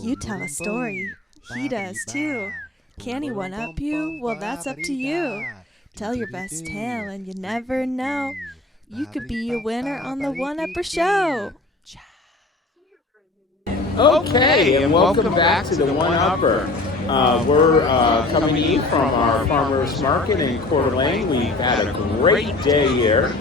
You tell a story. He does too. Can he one up you? Well, that's up to you. Tell your best tale and you never know. You could be a winner on the One Upper Show. Okay, and welcome back to the One Upper. We're coming to you from our farmers market in Coeur d'Alene. We've had a great day here.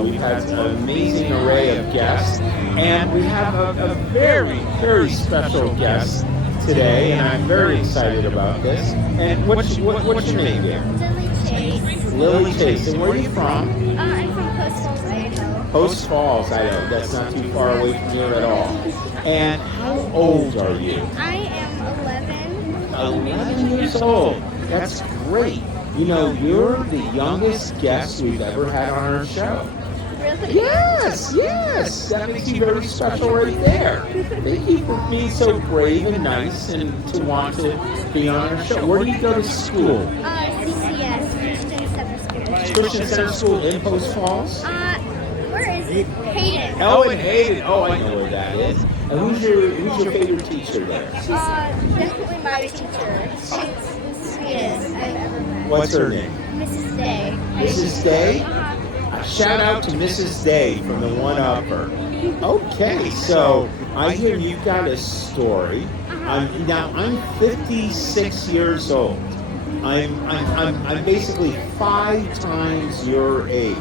We've had an amazing array of guests, and we have a very, very special guest today, and I'm very excited about this. And what's your name, dear? Lilly Chase. Lilly Chase. And where are you from? I'm from Post Falls, Idaho. Post Falls, Idaho. That's not too far away from here at all. And how old are you? I am 11. 11 years old. That's great. You know, you're the youngest guest we've ever had on our show. Really? Yes. That makes you very special right there. Thank you for being so brave and nice and to want to be on our show. Where do you go to school? CCS, Christian Center School. Christian Center School in Post Falls? Where is it? Hayden. Oh, in Hayden. Oh, I know where that is. And who's your favorite teacher there? She's definitely my teacher. She's the sweetest I've ever met. What's her name? Mrs. Day. Mrs. Day? Uh-huh. A shout out to Mrs. Day from the One Upper. Okay, so I hear you've got a story. Now I'm 56 years old. I'm basically 5 times your age.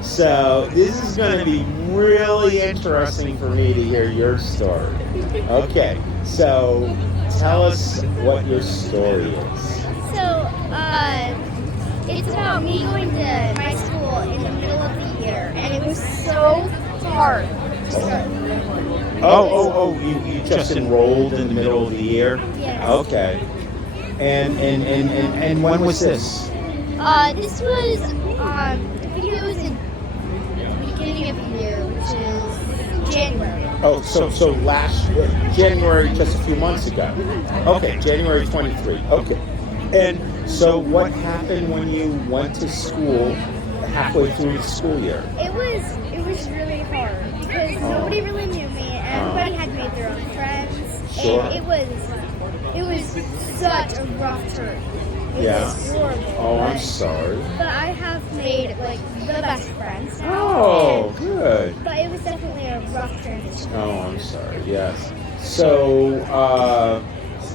So this is going to be really interesting for me to hear your story. Okay, so tell us what your story is. So, it's about me going to my school in the middle of the year, and it was so hard to start. You just enrolled in the middle of the year? Yes. Okay. And when was this? This was, the video was in the beginning of the year, which is January. Oh, so last January, just a few months ago. Okay, January 23. Okay. And so what happened when you went to school halfway through the school year? It was really hard because nobody really knew me, and everybody had made their own friends. Sure. And it was such a rough turn. It was horrible. Oh, I'm sorry. But I have made like the best friends now. Oh, good. But it was definitely a rough transition. Oh, I'm sorry. Yes. So,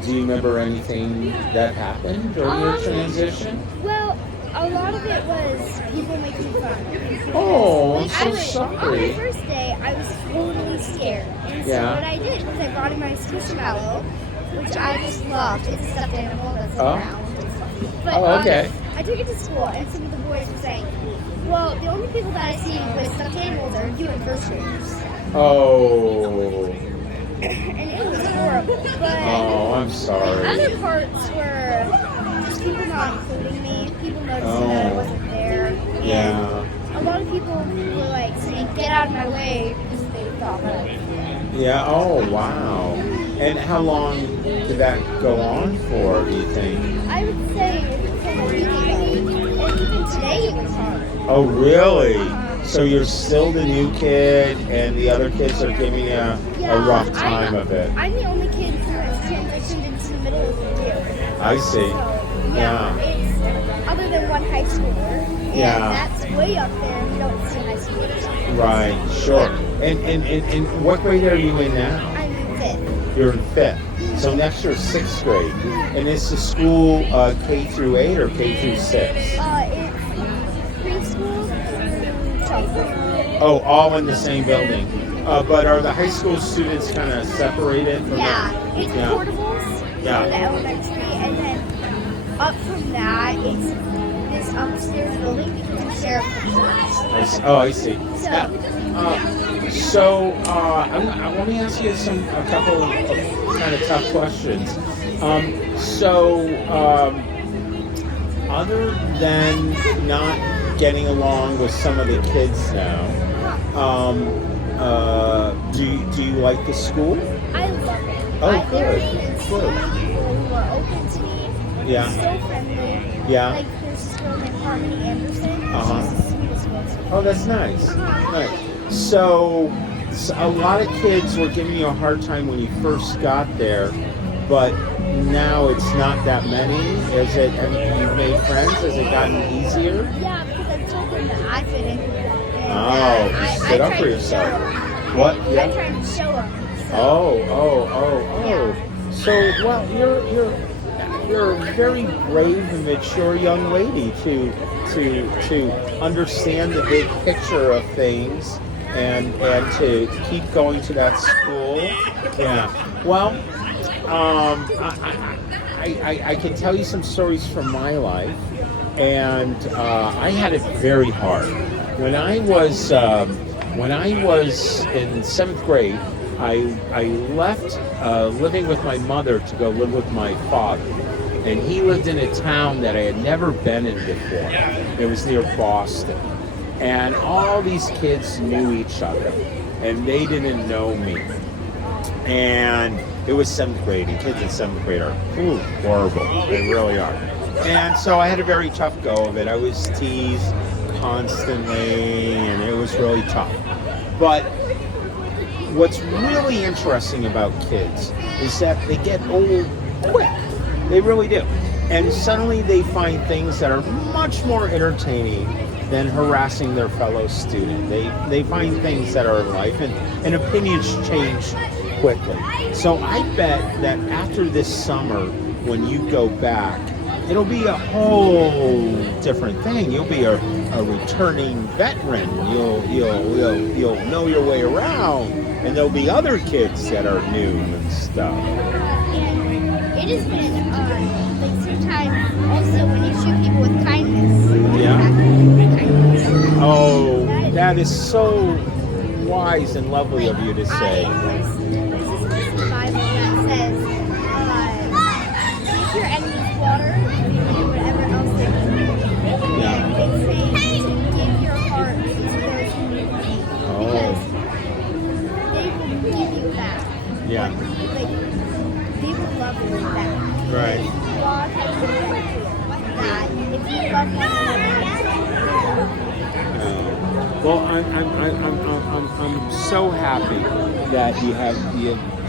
do you remember anything that happened during your transition? Well, a lot of it was people making fun. Oh, I'm so On sorry. the first day, I was totally scared. And so Yeah. what I did was I brought in my squishmallow, which I just loved. It's a stuffed animal that's round. But, okay. I took it to school, and some of the boys were saying, well, the only people that I see with stuffed animals are you and first graders. Oh. And it was horrible. But Oh, I'm sorry. other parts were just people not including me, people noticing that I wasn't there. And Yeah. a lot of people were like saying, get out of my way, because they thought that. Yeah. Oh, wow. And how long did that go on for, do you think? I would say from a week ago, and even today it was hard. Oh, really? So you're still the new kid, and the other kids are giving you a rough time of it. I'm the only kid who has transitioned into the middle of the year. I see. So, it's other than one high schooler, and that's way up there. We don't see high schoolers. Right, sure. And what grade are you in now? I'm in fifth. You're in 5th. So next year, 6th grade. And is the school K through 8 or K through 6? It's preschool through 12th grade. Oh, all in the same building. But are the high school students kind of separated from It's portables in the elementary, and then up from that, it's this upstairs building because we share a church. I see. So, Let me ask you a couple of kind of tough questions. Other than not getting along with some of the kids now, do you like the school? I love it. Oh, good. There's so many people who are open to me. Yeah. So friendly. Yeah. Like there's this girl named Harmony Anderson. Uh-huh. She's the sweetest girl. Oh, that's nice. Uh-huh. Nice. So, a lot of kids were giving you a hard time when you first got there, but now it's not that many. Is it? Have you made friends? Has it gotten easier? Yeah, because I've told them that I didn't. Oh, just sit up for yourself. What? Yeah. I'm trying to show them. So. Oh. So, well, you're a very brave and mature young lady to understand the big picture of things and to keep going to that school. Yeah. Well, I can tell you some stories from my life, and I had it very hard when I was in seventh grade. I left living with my mother to go live with my father, and he lived in a town that I had never been in before. It was near Boston, and all these kids knew each other, and they didn't know me. And it was seventh grade, and kids in seventh grade are horrible. They really are. And so I had a very tough go of it. I was teased constantly, and it was really tough. But what's really interesting about kids is that they get old quick. They really do. And suddenly they find things that are much more entertaining than harassing their fellow student. They find things that are in life, and opinions change quickly. So I bet that after this summer, when you go back, it'll be a whole different thing. You'll be a returning veteran. You'll know your way around, and there'll be other kids that are new and stuff. And it has been like sometimes also when you shoot people with kindness. Yeah. Oh, that is so wise and lovely of you to say. There's this verse in the Bible that says, give your enemies water and whatever else they need. Yeah. And it's saying to give your heart to those who need it. Because they will give you back. Yeah. Like, they will love you back. Right. God has been that if you love them, well, I'm so happy that you have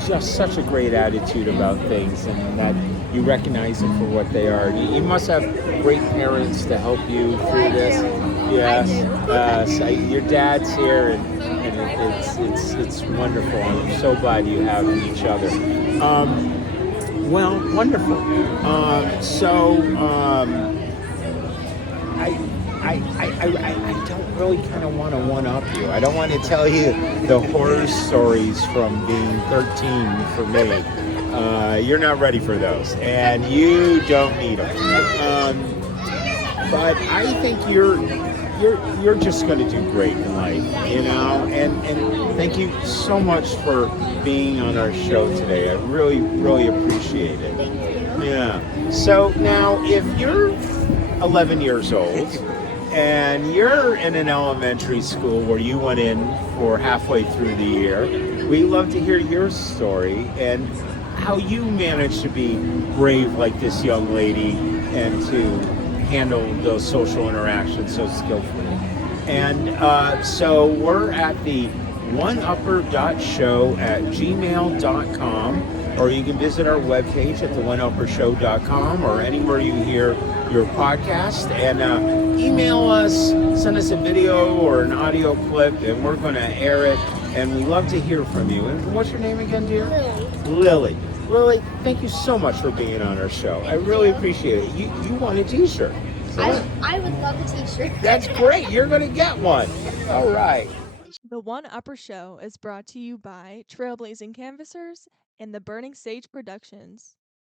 just such a great attitude about things, and that you recognize them for what they are. You must have great parents to help you through this. Yes. So your dad's here, and it's wonderful. I'm so glad you have each other. Well, wonderful. I don't really kind of want to one-up you. I don't want to tell you the horror stories from being 13 for me. You're not ready for those, and you don't need them. But I think you're just going to do great in life, you know. And thank you so much for being on our show today. I really, really appreciate it. Yeah. So now, if you're 11 years old and you're in an elementary school where you went in for halfway through the year, we love to hear your story and how you managed to be brave like this young lady and to handle those social interactions so skillfully. And so we're at the oneupper.show@gmail.com, or you can visit our webpage at theoneuppershow.com or anywhere you hear your podcast, and email us, send us a video or an audio clip, and we're going to air it, and we love to hear from you. And what's your name again, dear? Lily. Lily, thank you so much for being on our show. I really appreciate it. You want a t-shirt. So I would love a t-shirt. that's great. You're going to get one. All right. The One Upper Show is brought to you by Trailblazing Canvassers and the Burning Sage Productions.